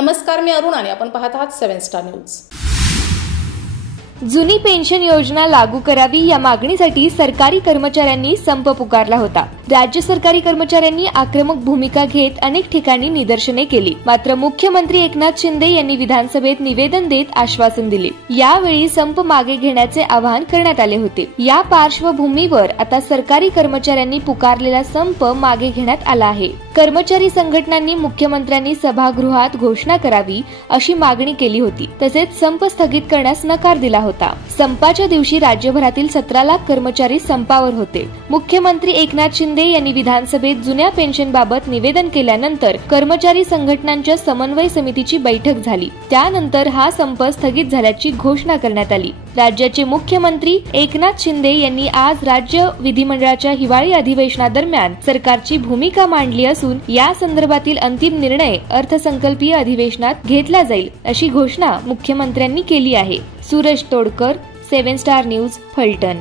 नमस्कार, मी अरुण आणि आपण पाहत आहात 7 स्टार न्यूज। जुनी पेन्शन योजना लागू करावी या मागणीसाठी सरकारी कर्मचाऱ्यांनी संप पुकारला होता। राज्य सरकारी कर्मचाऱ्यांनी आक्रमक भूमिका घेत अनेक ठिकाणी निदर्शने केली। मात्र मुख्यमंत्री एकनाथ शिंदे यांनी विधानसभेत निवेदन देत आश्वासन दिले। यावेळी संप मागे घेण्याचे आवाहन करण्यात आले होते। या पार्श्वभूमीवर आता सरकारी कर्मचाऱ्यांनी पुकारलेला संप मागे घेण्यात आला आहे। कर्मचारी संघटनांनी मुख्यमंत्र्यांनी सभागृहात घोषणा करावी अशी मागणी केली होती। तसेच संप स्थगित करण्यास नकार दिला होता। संपाच्या दिवशी राज्यभरातील 17 लाख कर्मचारी संपावर होते। मुख्यमंत्री एकनाथ शिंदे यांनी विधानसभेत जुन्या पेन्शनबाबत निवेदन केल्यानंतर कर्मचारी संघटनांच्या समन्वय समितीची बैठक झाली। त्यानंतर हा संप स्थगित झाल्याची घोषणा करण्यात आली। राज्याचे मुख्यमंत्री एकनाथ शिंदे यांनी आज राज्य विधिमंडळाच्या हिवाळी अधिवेशनादरम्यान सरकारची भूमिका मांडली असून या संदर्भातील अंतिम निर्णय अर्थसंकल्पीय अधिवेशनात घेतला जाईल अशी घोषणा मुख्यमंत्र्यांनी केली आहे। Suraj Todkar, 7 star news, Phaltan.